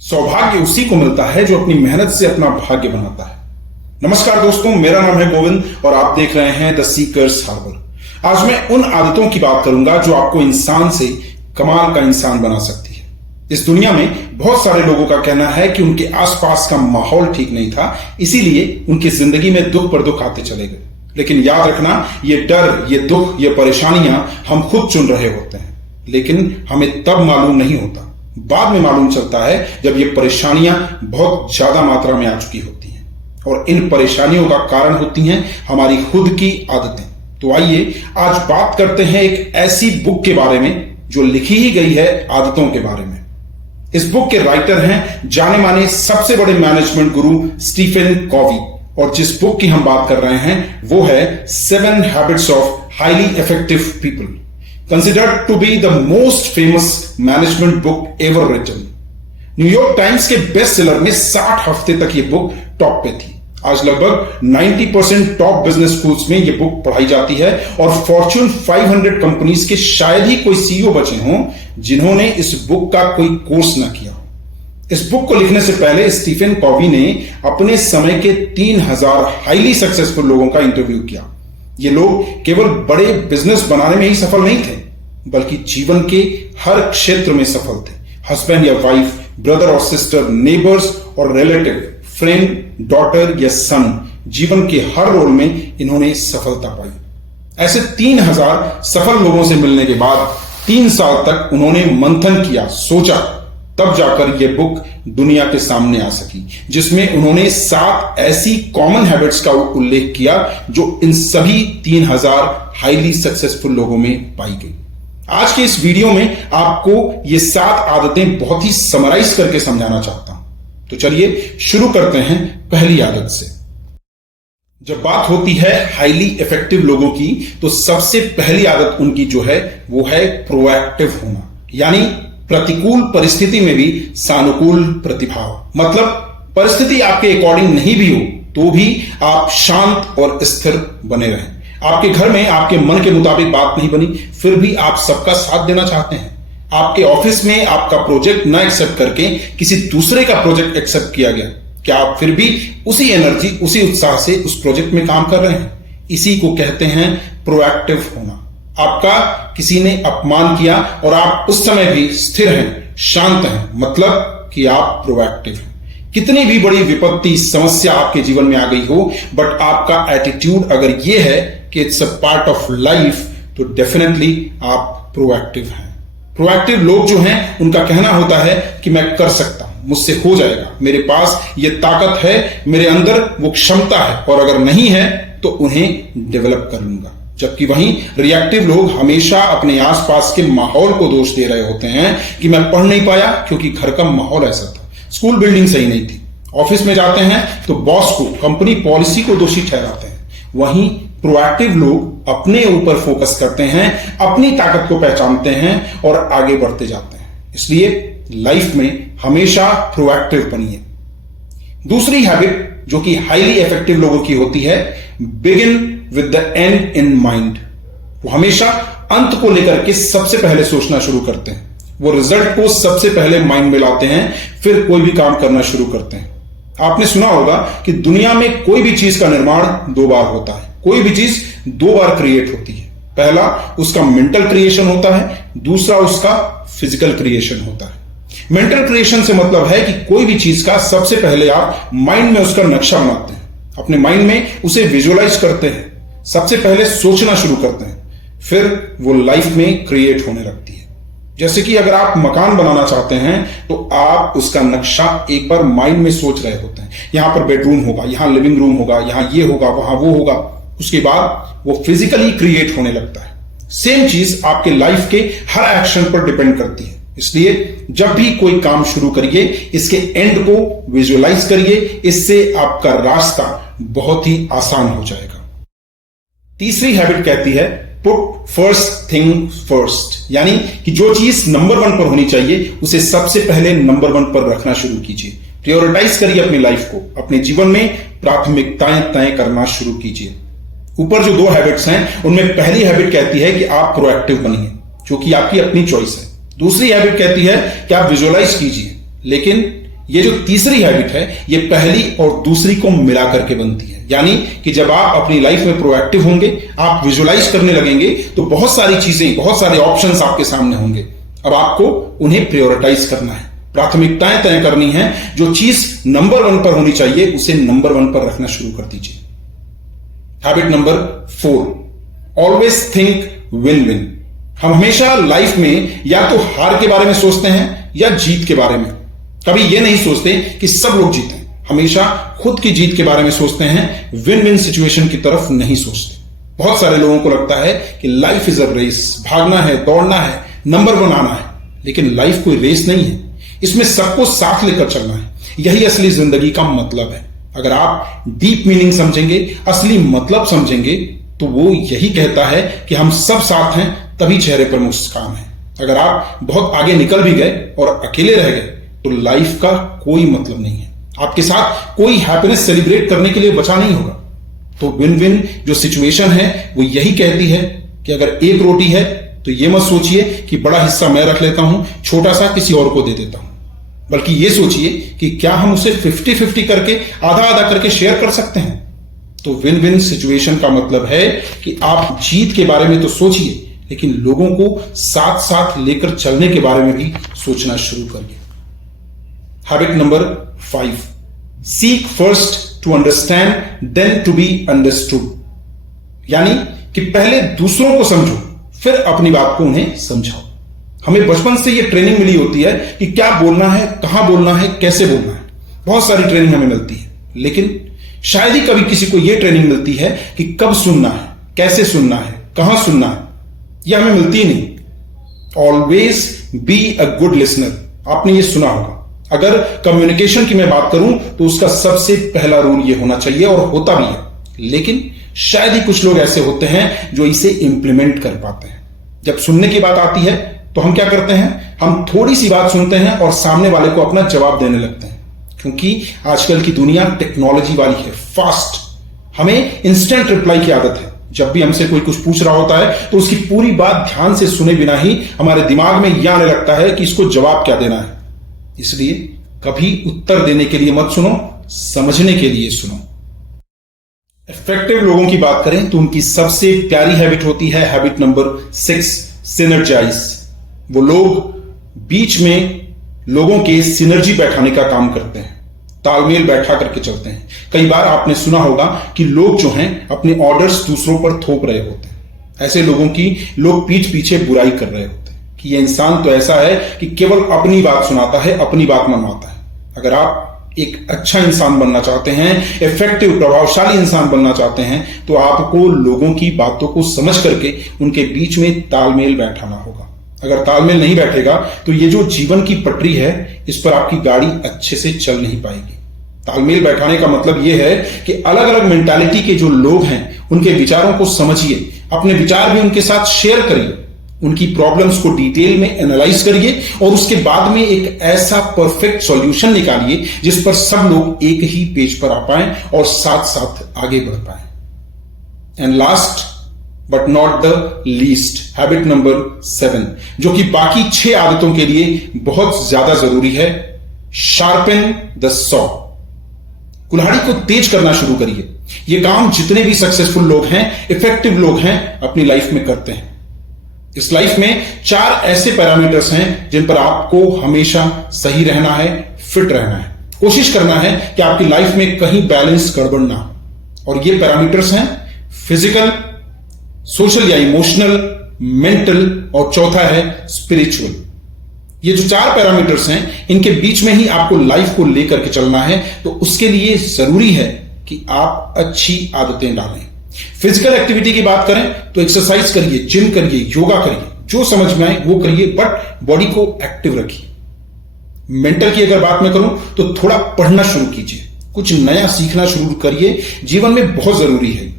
सौभाग्य उसी को मिलता है जो अपनी मेहनत से अपना भाग्य बनाता है। नमस्कार दोस्तों, मेरा नाम है गोविंद और आप देख रहे हैं द सीकर्स हार्बर। आज मैं उन आदतों की बात करूंगा जो आपको इंसान से कमाल का इंसान बना सकती है। इस दुनिया में बहुत सारे लोगों का कहना है कि उनके आसपास का माहौल ठीक नहीं था, इसीलिए उनकी जिंदगी में दुख पर दुख आते चले गए। लेकिन याद रखना, ये डर, ये दुख, ये परेशानियां हम खुद चुन रहे होते हैं, लेकिन हमें तब मालूम नहीं होता, बाद में मालूम चलता है जब ये परेशानियां बहुत ज्यादा मात्रा में आ चुकी होती हैं। और इन परेशानियों का कारण होती हैं हमारी खुद की आदतें। तो आइए आज बात करते हैं एक ऐसी बुक के बारे में जो लिखी ही गई है आदतों के बारे में। इस बुक के राइटर हैं जाने माने सबसे बड़े मैनेजमेंट गुरु स्टीफन कॉवी, और जिस बुक की हम बात कर रहे हैं वो है 7 habits of highly effective people, considered to be the most famous management book ever written। New York times के बेस्ट सेलर में 60 हफ्ते तक ये बुक टॉप पे थी। आज लगभग 90% टॉप बिजनेस स्कूल्स में ये बुक पढ़ाई जाती है और फॉर्च्यून 500 कंपनीज के शायद ही कोई सीईओ बचे हों जिन्होंने इस बुक का कोई कोर्स ना किया हो। इस बुक को लिखने से पहले स्टीफन कॉवी ने अपने समय के 3000 हाईली सक्सेसफुल लोगों का इंटरव्यू किया। ये लोग केवल बड़े बिजनेस बनाने में ही सफल नहीं थे, बल्कि जीवन के हर क्षेत्र में सफल थे। हस्बैंड या वाइफ, ब्रदर और सिस्टर, नेबर्स और रिलेटिव, फ्रेंड, डॉटर या सन, जीवन के हर रोल में इन्होंने सफलता पाई। ऐसे 3000 सफल लोगों से मिलने के बाद 3 साल तक उन्होंने मंथन किया, सोचा, तब जाकर यह बुक दुनिया के सामने आ सकी, जिसमें उन्होंने 7 ऐसी कॉमन हैबिट्स का उल्लेख किया जो इन सभी 3000 हाईली सक्सेसफुल लोगों में पाई गई। आज के इस वीडियो में आपको ये 7 आदतें बहुत ही समराइज करके समझाना चाहता हूं। तो चलिए शुरू करते हैं पहली आदत से। जब बात होती है हाईली इफेक्टिव लोगों की, तो सबसे पहली आदत उनकी जो है वो है प्रोएक्टिव होना, यानी प्रतिकूल परिस्थिति में भी सानुकूल प्रतिभाव। मतलब परिस्थिति आपके अकॉर्डिंग नहीं भी हो तो भी आप शांत और स्थिर बने रहें। आपके घर में आपके मन के मुताबिक बात नहीं बनी, फिर भी आप सबका साथ देना चाहते हैं। आपके ऑफिस में आपका प्रोजेक्ट ना एक्सेप्ट करके किसी दूसरे का प्रोजेक्ट एक्सेप्ट किया गया, क्या आप फिर भी उसी एनर्जी, उसी उत्साह से उस प्रोजेक्ट में काम कर रहे हैं? इसी को कहते हैं प्रोएक्टिव होना। आपका किसी ने अपमान किया और आप उस समय भी स्थिर हैं, शांत हैं, मतलब कि आप प्रोएक्टिव हैं। कितनी भी बड़ी विपत्ति, समस्या आपके जीवन में आ गई हो, बट आपका एटीट्यूड अगर यह है कि it's a part of life, तो डेफिनेटली आप प्रोएक्टिव हैं। प्रोएक्टिव लोग जो हैं उनका कहना होता है कि मैं कर सकता हूं, मुझसे हो जाएगा, मेरे पास ये ताकत है, मेरे अंदर वो क्षमता है, और अगर नहीं है तो उन्हें डेवलप कर लूंगा। जबकि वहीं रिएक्टिव लोग हमेशा अपने आसपास के माहौल को दोष दे रहे होते हैं कि मैं पढ़ नहीं पाया क्योंकि घर का माहौल ऐसा था, स्कूल बिल्डिंग सही नहीं थी। ऑफिस में जाते हैं तो बॉस को, कंपनी पॉलिसी को दोषी ठहराते हैं। वहीं प्रोएक्टिव लोग अपने ऊपर फोकस करते हैं, अपनी ताकत को पहचानते हैं और आगे बढ़ते जाते हैं। इसलिए लाइफ में हमेशा प्रोएक्टिव बनिए। दूसरी हैबिट जो कि हाईली इफेक्टिव लोगों की होती है, begin with the and in mind. वो हमेशा अंत को लेकर के सबसे पहले सोचना शुरू करते हैं। वो रिजल्ट को सबसे पहले माइंड में लाते हैं, फिर कोई भी काम करना शुरू करते हैं। आपने सुना होगा कि दुनिया में कोई भी चीज का निर्माण 2 बार होता है, कोई भी चीज 2 बार क्रिएट होती है। पहला उसका मेंटल क्रिएशन होता है, दूसरा उसका फिजिकल क्रिएशन होता है। मेंटल क्रिएशन से मतलब है कि कोई भी चीज का सबसे पहले आप माइंड में उसका नक्शा बनाते हैं, अपने माइंड में उसे विजुअलाइज करते हैं, सबसे पहले सोचना शुरू करते हैं, फिर वो लाइफ में क्रिएट होने लगती है। जैसे कि अगर आप मकान बनाना चाहते हैं तो आप उसका नक्शा एक बार माइंड में सोच रहे होते हैं, यहां पर बेडरूम होगा, यहां लिविंग रूम होगा, यहां ये होगा, वहां वो होगा। उसके बाद वो फिजिकली क्रिएट होने लगता है। सेम चीज आपके लाइफ के हर एक्शन पर डिपेंड करती है। इसलिए जब भी कोई काम शुरू करिए, इसके एंड को विजुअलाइज करिए, इससे आपका रास्ता बहुत ही आसान हो जाएगा। तीसरी हैबिट कहती है पुट फर्स्ट थिंग फर्स्ट, यानी कि जो चीज नंबर 1 पर होनी चाहिए उसे सबसे पहले नंबर 1 पर रखना शुरू कीजिए। प्रायोरिटाइज करिए अपनी लाइफ को, अपने जीवन में प्राथमिकताएं तय करना शुरू कीजिए। ऊपर जो 2 हैबिट्स हैं उनमें पहली हैबिट कहती है कि आप प्रोएक्टिव बनिए, जो कि आपकी अपनी चॉइस है। दूसरी हैबिट कहती है कि आप विजुअलाइज कीजिए, लेकिन ये जो तीसरी हैबिट है ये पहली और दूसरी को मिला करके बनती है। यानी कि जब आप अपनी लाइफ में प्रोएक्टिव होंगे, आप विजुअलाइज करने लगेंगे, तो बहुत सारी चीजें, बहुत सारे ऑप्शंस आपके सामने होंगे। अब आपको उन्हें प्रायोरिटाइज करना है, प्राथमिकताएं तय करनी है। जो चीज नंबर 1 पर होनी चाहिए उसे नंबर 1 पर रखना शुरू कर दीजिए। Habit number 4, always think win win. हम हमेशा लाइफ में या तो हार के बारे में सोचते हैं या जीत के बारे में। कभी यह नहीं सोचते कि सब लोग जीतें, हमेशा खुद की जीत के बारे में सोचते हैं, विन विन सिचुएशन की तरफ नहीं सोचते। बहुत सारे लोगों को लगता है कि लाइफ इज अ रेस, भागना है, दौड़ना है, नंबर 1 आना है। लेकिन लाइफ कोई रेस नहीं है, इसमें सबको साथ लेकर चलना है। यही असली जिंदगी का मतलब है। अगर आप डीप मीनिंग समझेंगे, असली मतलब समझेंगे, तो वो यही कहता है कि हम सब साथ हैं, तभी चेहरे पर मुस्कान है। अगर आप बहुत आगे निकल भी गए और अकेले रह गए तो लाइफ का कोई मतलब नहीं है। आपके साथ कोई हैप्पीनेस सेलिब्रेट करने के लिए बचा नहीं होगा। तो विन विन जो सिचुएशन है वो यही कहती है कि अगर एक रोटी है तो ये मत सोचिए कि बड़ा हिस्सा मैं रख लेता हूं, छोटा सा किसी और को दे देता हूं, बल्कि ये सोचिए कि क्या हम उसे 50-50 करके, आधा आधा करके शेयर कर सकते हैं। तो विन विन सिचुएशन का मतलब है कि आप जीत के बारे में तो सोचिए, लेकिन लोगों को साथ साथ लेकर चलने के बारे में भी सोचना शुरू करिए। Habit number 5, seek first to understand then to be understood. यानी कि पहले दूसरों को समझो, फिर अपनी बात को उन्हें समझाओ। हमें बचपन से यह ट्रेनिंग मिली होती है कि क्या बोलना है, कहां बोलना है, कैसे बोलना है। बहुत सारी ट्रेनिंग हमें मिलती है, लेकिन शायद ही कभी किसी को यह ट्रेनिंग मिलती है कि कब सुनना है, कैसे सुनना है, कहां सुनना है। यह हमें मिलती ही नहीं। Always be a good listener. आपने ये सुना होगा। अगर कम्युनिकेशन की मैं बात करूं तो उसका सबसे पहला रूल यह होना चाहिए, और होता भी है। लेकिन शायद ही कुछ लोग ऐसे होते हैं जो इसे इंप्लीमेंट कर पाते हैं। जब सुनने की बात आती है तो हम क्या करते हैं, हम थोड़ी सी बात सुनते हैं और सामने वाले को अपना जवाब देने लगते हैं। क्योंकि आजकल की दुनिया टेक्नोलॉजी वाली है, फास्ट। हमें इंस्टेंट रिप्लाई की आदत है। जब भी हमसे कोई कुछ पूछ रहा होता है तो उसकी पूरी बात ध्यान से सुने बिना ही हमारे दिमाग में यह आने लगता है कि इसको जवाब क्या देना है। इसलिए कभी उत्तर देने के लिए मत सुनो, समझने के लिए सुनो। इफेक्टिव लोगों की बात करें तो उनकी सबसे प्यारी हैबिट होती है हैबिट नंबर 6, सिनर्जाइज। वो लोग बीच में लोगों के सिनर्जी बैठाने का काम करते हैं, तालमेल बैठा करके चलते हैं। कई बार आपने सुना होगा कि लोग जो हैं अपने ऑर्डर्स दूसरों पर थोप रहे होते हैं। ऐसे लोगों की लोग पीठ पीछे बुराई कर रहे होते हैं कि यह इंसान तो ऐसा है कि केवल अपनी बात सुनाता है, अपनी बात मनवाता है। अगर आप एक अच्छा इंसान बनना चाहते हैं, इफेक्टिव प्रभावशाली इंसान बनना चाहते हैं, तो आपको लोगों की बातों को समझ करके उनके बीच में तालमेल बैठाना होगा। अगर तालमेल नहीं बैठेगा तो ये जो जीवन की पटरी है, इस पर आपकी गाड़ी अच्छे से चल नहीं पाएगी। तालमेल बैठाने का मतलब यह है कि अलग अलग मेंटालिटी के जो लोग हैं उनके विचारों को समझिए, अपने विचार भी उनके साथ शेयर करिए, उनकी प्रॉब्लम्स को डिटेल में एनालाइज करिए और उसके बाद में एक ऐसा परफेक्ट सॉल्यूशन निकालिए जिस पर सब लोग एक ही पेज पर आ पाएं और साथ साथ आगे बढ़ पाएं। And last but not the least, habit number 7, जो कि बाकी 6 आदतों के लिए बहुत ज्यादा जरूरी है, शार्पन द सॉ। कुल्हाड़ी को तेज करना शुरू करिए। यह काम जितने भी सक्सेसफुल लोग हैं, इफेक्टिव लोग हैं, अपनी लाइफ में करते हैं। इस लाइफ में 4 ऐसे पैरामीटर्स हैं जिन पर आपको हमेशा सही रहना है, फिट रहना है। कोशिश करना है कि आपकी लाइफ में कहीं बैलेंस गड़बड़ ना हो। और ये पैरामीटर्स हैं फिजिकल, सोशल या इमोशनल, मेंटल और चौथा है स्पिरिचुअल। ये जो 4 पैरामीटर्स हैं, इनके बीच में ही आपको लाइफ को लेकर के चलना है। तो उसके लिए जरूरी है कि आप अच्छी आदतें डालें। फिजिकल एक्टिविटी की बात करें तो एक्सरसाइज करिए, जिम करिए, योगा करिए, जो समझ में आए वो करिए, बट बॉडी को एक्टिव रखिए। मेंटल की अगर बात मैं करूं तो थोड़ा पढ़ना शुरू कीजिए, कुछ नया सीखना शुरू करिए, जीवन में बहुत जरूरी है।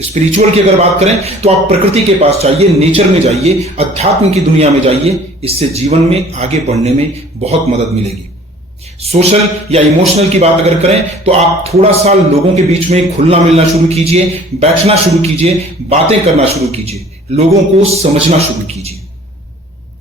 स्पिरिचुअल की अगर बात करें तो आप प्रकृति के पास जाइए, नेचर में जाइए, अध्यात्म की दुनिया में जाइए। इससे जीवन में आगे बढ़ने में बहुत मदद मिलेगी। सोशल या इमोशनल की बात अगर करें तो आप थोड़ा सा लोगों के बीच में घुलना मिलना शुरू कीजिए, बैठना शुरू कीजिए, बातें करना शुरू कीजिए, लोगों को समझना शुरू कीजिए।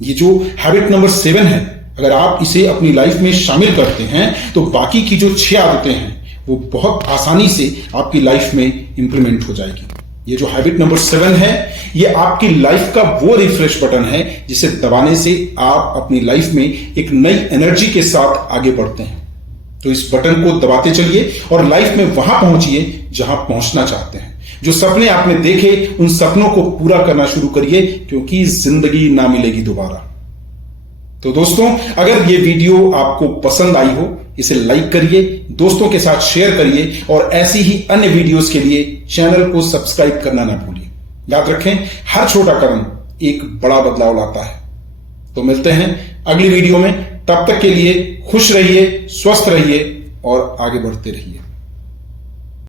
ये जो हैबिट नंबर 7 है, अगर आप इसे अपनी लाइफ में शामिल करते हैं तो बाकी की जो 6 आदतें हैं वो बहुत आसानी से आपकी लाइफ में इंप्लीमेंट हो जाएगी। ये जो हैबिट नंबर 7 है, ये आपकी लाइफ का वो रिफ्रेश बटन है जिसे दबाने से आप अपनी लाइफ में एक नई एनर्जी के साथ आगे बढ़ते हैं। तो इस बटन को दबाते चलिए और लाइफ में वहां पहुंचिए जहां पहुंचना चाहते हैं। जो सपने आपने देखे उन सपनों को पूरा करना शुरू करिए, क्योंकि जिंदगी ना मिलेगी दोबारा। तो दोस्तों, अगर ये वीडियो आपको पसंद आई हो, इसे लाइक करिए, दोस्तों के साथ शेयर करिए और ऐसी ही अन्य वीडियोस के लिए चैनल को सब्सक्राइब करना ना भूलिए। याद रखें, हर छोटा कदम एक बड़ा बदलाव लाता है। तो मिलते हैं अगली वीडियो में, तब तक के लिए खुश रहिए, स्वस्थ रहिए और आगे बढ़ते रहिए।